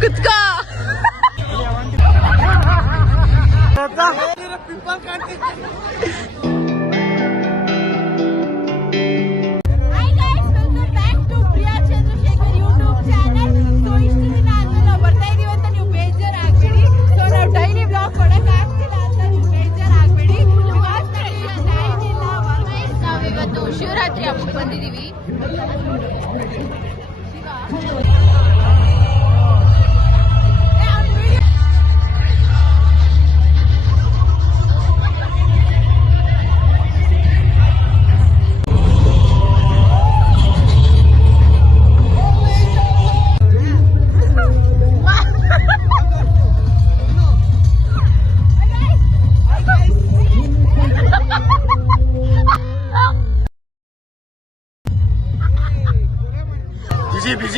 कुत्ता पीपल काटते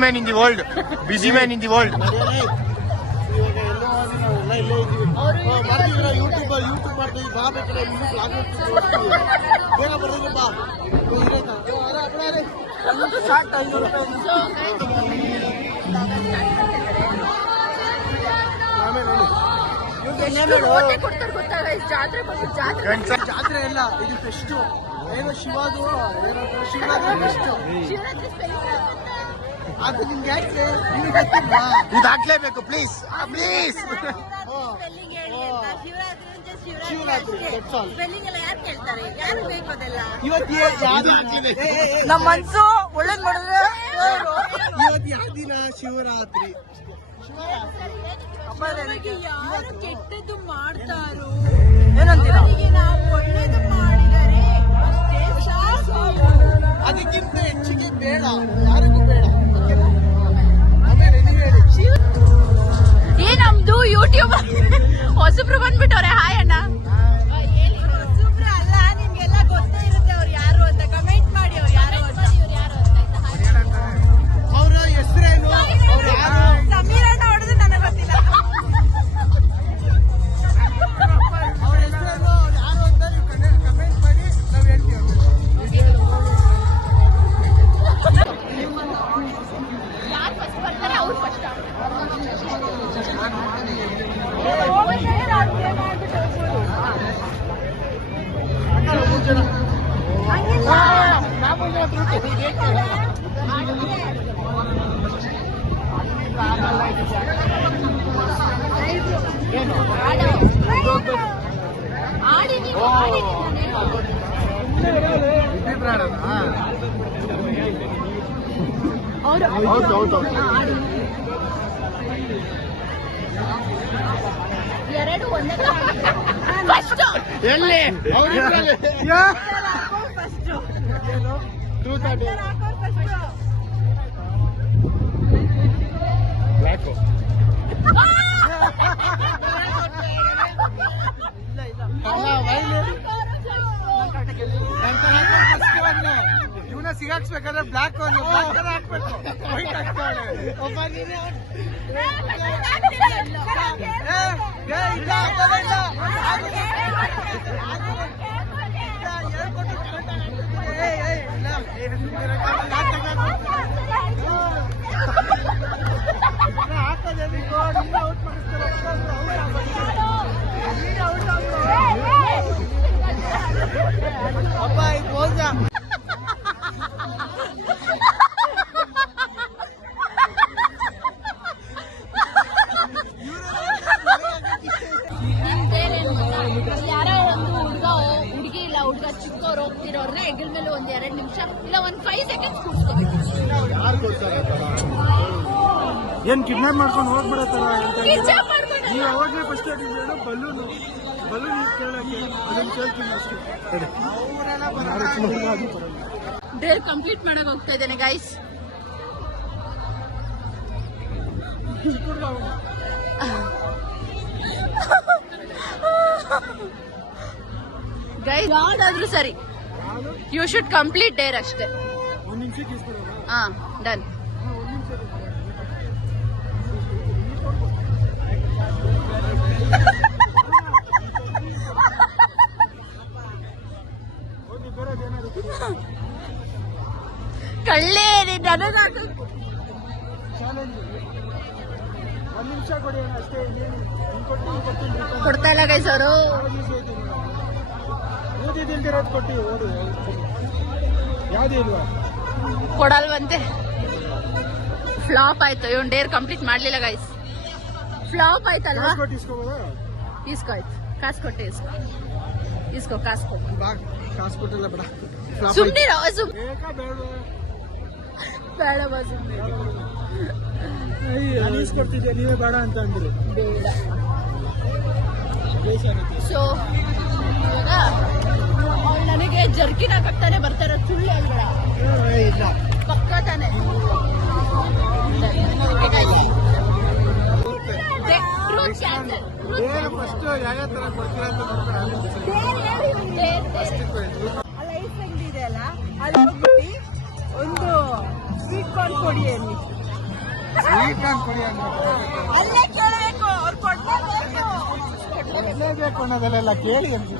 ಬೇಗ ಇನ್ ದಿ ವರ್ಲ್ಡ್ ಐನೂರು ರೂಪಾಯಿ ಕೊಡ್ತಾರೆ ಗೊತ್ತಾ? guys? ಜಾತ್ರೆ ಬಂದು ಜಾತ್ರೆ ಇಲ್ಲ ಇದು ಫೆಸ್ಟು ಏನೋ ಶಿವಾದು ಏನೋ ಶಿವರಾತ್ರಿ ಫೆಸ್ಟು ಶಿವರಾತ್ರಿ ಇದು ಹಾಕ್ಲೇಬೇಕು ಪ್ಲೀಸ್ ಪ್ಲೀಸ್ ನಮ್ಮ ಮನ್ಸು ಒಳ್ಳೇದ್ ಮಾಡಿದ್ರೆ ಇವತ್ತು ಯಾವ ದಿನ ಶಿವರಾತ್ರಿ? ಕೆಟ್ಟದ್ದು ಮಾಡ್ತಾರೋ? ಏನಂತೀರ ನಾವು ಒಳ್ಳೇದು ಮಾಡಿದರೆ. ಅದಕ್ಕಿಂತ ಹೆಚ್ಚಿಗೆ ಬೇಡ. ಯಾರಿಗೂ ಬೇಡ. do YouTube. ಎರಡು ಒಂದೇ ಫಸ್ಟ್ ಎಲ್ಲಿ ಅವ್ರಿಬ್ರಲ್ಲಿ. Two Two. thirty. First Black. ಅಲ್ಲ ವೈಲಿ ಇವನ ಸಿಗಾಕ್ಸ್ಬೇಕಾದ್ರೆ ಬ್ಲಾಕ್ ಒಂದು ಬ್ಲಾಕ್ ಕಲರ್ ಹಾಕ್ಬೇಕು ವೈಟ್ ಹಾಕ್ತಾಳೆ ಒಬ್ಬ ನೀನೆ ಏ, ಏ, ಇಲ್ಲ, ಅದಲ್ಲ, ಇಲ್ಲ. ಆಗಿಲ್ಲ. ಇಲ್ಲ, ಹೇಳ್ಕೊಟ್ಟು ಚಿಕ್ಕವ್ರು ಹೋಗ್ತಿರೋರ್ನ ಹೆಗಲ ಮೇಲೆ ಒಂದ್ ಎರಡ್ ನಿಮಿಷ ಇಲ್ಲ ಒಂದ್ ಫೈವ್ ಸೆಕೆಂಡ್ಸ್ ಕೂಡ್ತಾರೆ ಏನ್ ಕಿಡ್ನಾಪ್ ಮಾಡ್ಕೊಂಡು ಹೋಗ್ಬಿಡತ್ತಲ್ಲ ಅಂತ ನಿಜ ಮಾಡ್ಕೊಂಡು ನೀವು ಅವಾಗಲೇ ಫಸ್ಟ್ ಹೇಳಿದ್ರು ಬಲೂನು ಬಲೂನ್ ಕೇಳಕ್ಕೆ ಅದನ್ನ ಕೇಳ್ತೀನಿ ಅಷ್ಟೇ ಡೇರ್ ಕಂಪ್ಲೀಟ್ ಮಾಡಕ್ ಹೋಗ್ತಾ ಇದ್ದೇನೆ ಗೈಸ್ ಗೈಸ್ ಯಾವ್ದಾದ್ರು ಸರಿ ಯು ಶುಡ್ ಕಂಪ್ಲೀಟ್ ಡೇರ್ ಅಷ್ಟೇ ಒಂದ್ ನಿಮಿಷಕ್ಕೆ ಇಸ್ಕೊಡೋಣ ಹಾ ಡನ್ ಓದಿದಿಲ್ದಿರೋದು ಕೊಟ್ಟು ಓದು ಯಾವ್ದು ಇಲ್ವಾ ಕೊಡಲ್ವಂತೆ ಫ್ಲಾಪ್ ಆಯ್ತು ಇವನ್ ಡೇರ್ ಕಂಪ್ಲೀಟ್ ಮಾಡ್ಲಿಲ್ಲ ಗೈಸ್ ಫ್ಲಾಪ್ ಆಯ್ತಲ್ವಾ ಕಾಸು ಕೊಟ್ಟು ಇಸ್ಕೋಬೋದಾ ಇಸ್ಕೋ ಆಯ್ತು ಕಾಸು ಕೊಟ್ಟೆ ಇಸ್ಕೋ ಇಸ್ಕೋ ಕಾಸು ಕೊಟ್ಟು ಬಾ ಕಾಸು ಕೊಟ್ಟಿಲ್ಲ ಬೇಡ Flop ಆಯ್ತು. ಸುಮ್ನಿರೋ ಸುಮ್ ಬೇಕಾ ಬೇಡ ಬೇಡ ಬಾ ಸುಮ್ನೆ ನಾನು ಇಸ್ಕೊಡ್ತಿದ್ದೆ ನೀವೇ ಬೇಡ ಅಂತ ಅಂದ್ರಿ ಬೇಡ ಬೇಜಾರಾಯ್ತು. ಸೊ ಇವಾಗ ಅವ್ಳು ನನಗೆ ಜರ್ಕಿನ ಕಟ್ತಾನೆ ಬರ್ತಾರ ಸುಳ್ಳು ಹೇಳ್ಬೇಡ. ಇಲ್ಲ ಪಕ್ಕ ತಾನೆ. ಏನು ಫಸ್ಟ್ ಯಾವ ತರ ಕೊಡ್ತೀರಾ ಅಂತ ನೋಡ್ತಾರೆ ಅಲ್ಲಿ ಹೋಗ್ಬಿಟ್ಟು ಒಂದು ಸ್ವೀಟ್ ಕಾರ್ನ್ ಕೊಡಿ ಅಲ್ಲಿ ಸ್ವೀಟ್ ಕಾರ್ನ್ ಕೊಡಿ ಅಂತ ಅಲ್ಲೇ ಕೇಳಬೇಕು ಅವ್ರು ಕೊಡ್ಲೇಬೇಕು ಅನ್ನೋದಲ್ಲೆಲ್ಲ ಕೇಳಿ ಅಂತ.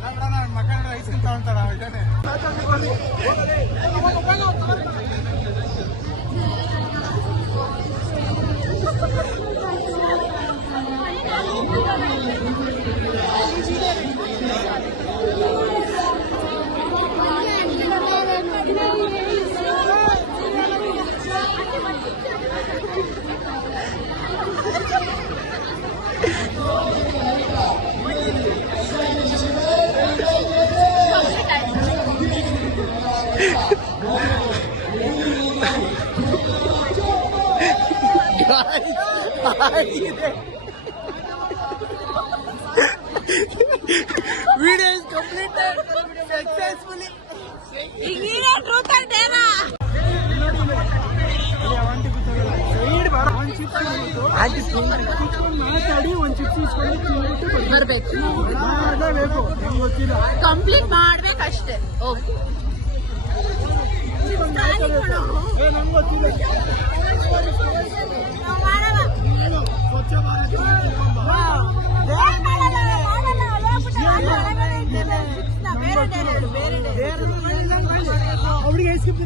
ಅಣ್ಣ ಕೊಡ ಮಕ್ಕಳ ಐಸ್ ಕ್ರೀಮ್ ತಗೊಂತಾರ ಇದೇನೆ video Video is completed successfully. Ignore. ಮಾತಾಡಿ ಒಂದ್ ಚಿಪ್ಸ್ ಇಸ್ಕೊಂಡು ತಿಂದ್ಬಿಟ್ಟು ಬರ್ಬೇಕು. ಬರ್ಬೇಕು ಅದೇ ಬೇಕು ನಂಗೆ ಗೊತ್ತಿಲ್ಲ ಕಂಪ್ಲೀಟ್ ಮಾಡ್ಬೇಕಷ್ಟೇ ಓಕೆ ಏ, ನಂಗ್ ಗೊತ್ತಿಲ್ಲ ಸ್ವಚ್ಛ ಭಾರತ್ ಅವ್ರಿಗೆ ಐಸ್ ಕ್ರೀಮ್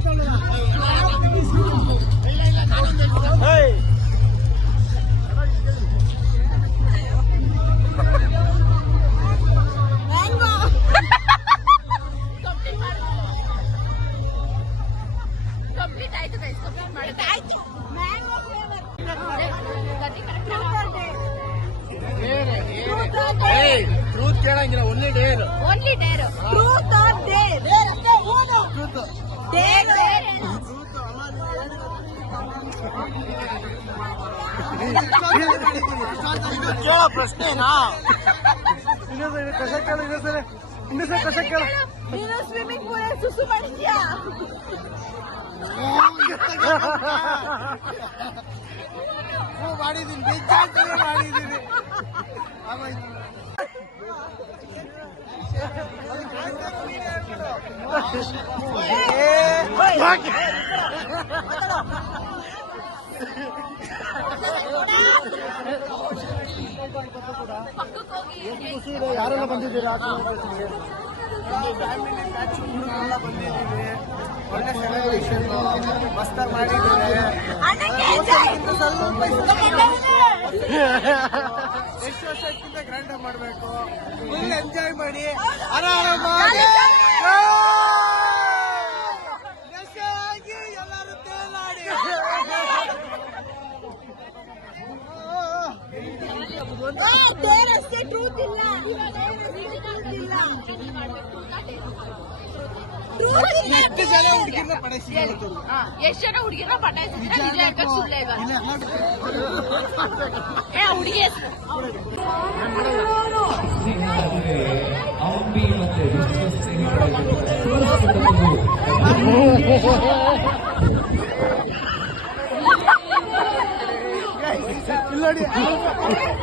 ಕಂಪ್ಲೀಟ್ ಆಯ್ತು ಗೈಸ್ ಕಂಪ್ಲೀಟ್ ಮಾಡುತ್ತೆ. ಆಯ್ತು. Truth ಕೇಳಂಗಿಲ್ಲ only dare only dare truth or dare dare ಕೇಳೋ ಪ್ರಶ್ನೆನಾ ಇನ್ನೊಂದ್ಸರಿ ಕಸ ಕೇಳು ಇನ್ನೊಂದ್ಸರಿ. ಇನ್ನೊಂದ್ಸರಿ ಕಸ ಕೇಳು. ನೀನು ಸ್ವಿಮ್ಮಿಂಗ್ ಪೂಲ್ ಅಲ್ಲಿ ಸುಸು ಮಾಡಿದ್ಯಾ ಹ್ಞೂ, ಮಾಡಿದೀನಿ ಬೇಜಾನ್ ಮಾಡಿದೀನಿ ಆಗೋಯ್ತು. ಯಾರೆಲ್ಲ ಬಂದಿದ್ದೀರಾ ಆಟೋಗ್ರಾಫಿಗೆ? ಇಲ್ಲಿ ಫ್ಯಾಮಿಲಿ ಎಲ್ಲ ಬಂದಿದ್ದೀವಿ. ಒಳ್ಳೆ ಸೆಲೆಬ್ರೇಷನ್ ಮಸ್ತಾಗಿ ಸ್ವಲ್ಪ ಎಷ್ಟು ವರ್ಷಕ್ಕಿಂತ ಗ್ರ್ಯಾಂಡ್ ಮಾಡಬೇಕು? ಫುಲ್ ಎಂಜಾಯ್ ಮಾಡಿ. ಆರಾಮಾಗಿ ತೇಲಾಡಿ. ದೇರಷ್ಟೇ ಟ್ರೂತ್ ಇಲ್ಲ. ಎಷ್ಟು ಜನ ಹುಡುಗಿನ ಪಡಿಸಿ ಎಷ್ಟು ಜನ ಹುಡುಗಿನ ಪಟಾಯಿಸಿದ್ರೆ ನಿಜ ಹೇಳ್ಬೇಕು ಸುಳ್ಳು ಹೇಳ್ಬೇಕು ಏ ಹುಡುಗಿ ಹೆಸ್ರು. ಅಂಬಿ ಮತ್ತೆ ವಿಶ್ವಸೇನೆಗಳ ನೋಡಿ ನೋಡಿ ಆ ಹಾಡು ಕೇಳಿದ ಏ ಬಾರ ಇಲ್ಲಿ.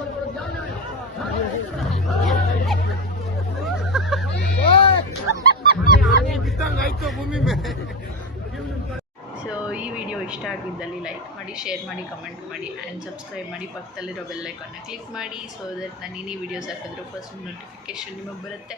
ಆಗಿದ್ದಲ್ಲಿ ಲೈಕ್ ಮಾಡಿ ಶೇರ್ ಮಾಡಿ ಕಮೆಂಟ್ ಮಾಡಿ ಆ್ಯಂಡ್ ಸಬ್ಸ್ಕ್ರೈಬ್ ಮಾಡಿ. ಪಕ್ಕದಲ್ಲಿರೋ ಬೆಲ್ಲೈಕನ್ನ ಕ್ಲಿಕ್ ಮಾಡಿ ಸೊ ದಟ್ ನಾನು ಏನೇ ವೀಡಿಯೋಸ್ ಹಾಕಿದ್ರು ಫಸ್ಟ್ ನೋಟಿಫಿಕೇಶನ್ ನಿಮಗೆ ಬರುತ್ತೆ.